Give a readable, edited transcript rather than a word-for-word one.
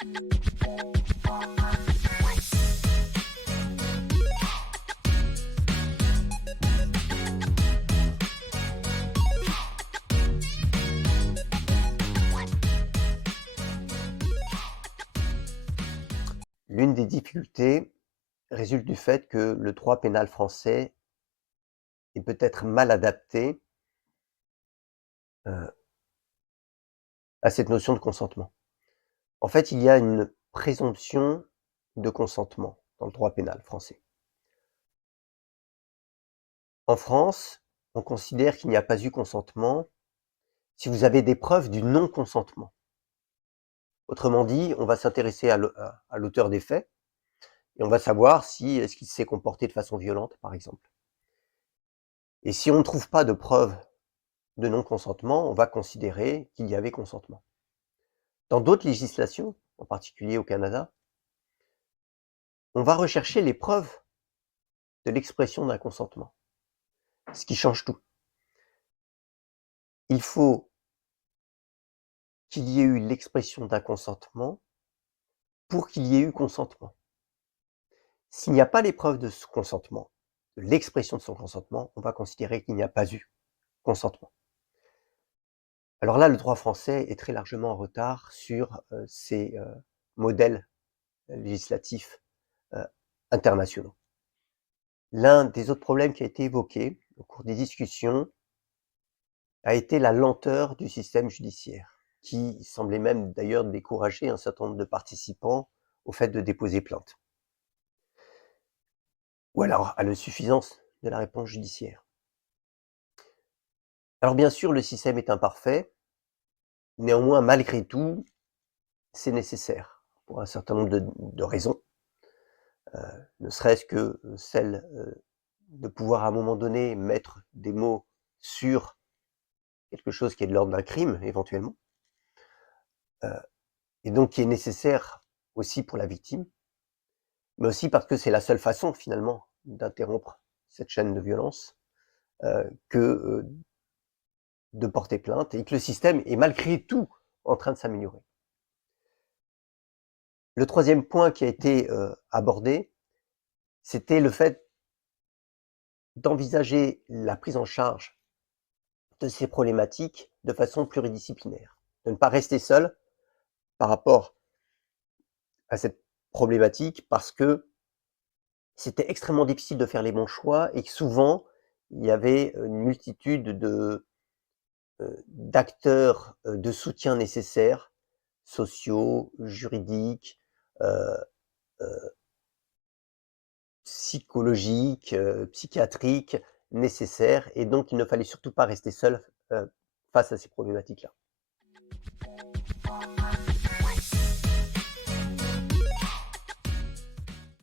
L'une des difficultés résulte du fait que le droit pénal français est peut-être mal adapté, heu, à cette notion de consentement. En fait, il y a une présomption de consentement dans le droit pénal français. En France, on considère qu'il n'y a pas eu consentement si vous avez des preuves du non-consentement. Autrement dit, on va s'intéresser à l'auteur des faits et on va savoir si est-ce qu'il s'est comporté de façon violente, par exemple. Et si on ne trouve pas de preuves de non-consentement, on va considérer qu'il y avait consentement. Dans d'autres législations, en particulier au Canada, on va rechercher les preuves de l'expression d'un consentement, ce qui change tout. Il faut qu'il y ait eu l'expression d'un consentement pour qu'il y ait eu consentement. S'il n'y a pas les preuves de ce consentement, de l'expression de son consentement, on va considérer qu'il n'y a pas eu consentement. Alors là, le droit français est très largement en retard sur ces modèles législatifs euh, internationaux. L'un des autres problèmes qui a été évoqué au cours des discussions a été la lenteur du système judiciaire, qui semblait même d'ailleurs décourager un certain nombre de participants au fait de déposer plainte. Ou alors à l'insuffisance de la réponse judiciaire. Alors bien sûr, le système est imparfait, néanmoins, malgré tout, c'est nécessaire pour un certain nombre de raisons, ne serait-ce que celle de pouvoir à un moment donné mettre des mots sur quelque chose qui est de l'ordre d'un crime éventuellement, et donc qui est nécessaire aussi pour la victime, mais aussi parce que c'est la seule façon finalement d'interrompre cette chaîne de violence, que de porter plainte, et que le système est malgré tout en train de s'améliorer. Le troisième point qui a été abordé, c'était le fait d'envisager la prise en charge de ces problématiques de façon pluridisciplinaire, de ne pas rester seul par rapport à cette problématique parce que c'était extrêmement difficile de faire les bons choix et que souvent il y avait une multitude d'acteurs de soutien nécessaires, sociaux, juridiques, euh, euh, psychologiques, psychiatriques nécessaires, et donc il ne fallait surtout pas rester seul face à ces problématiques-là.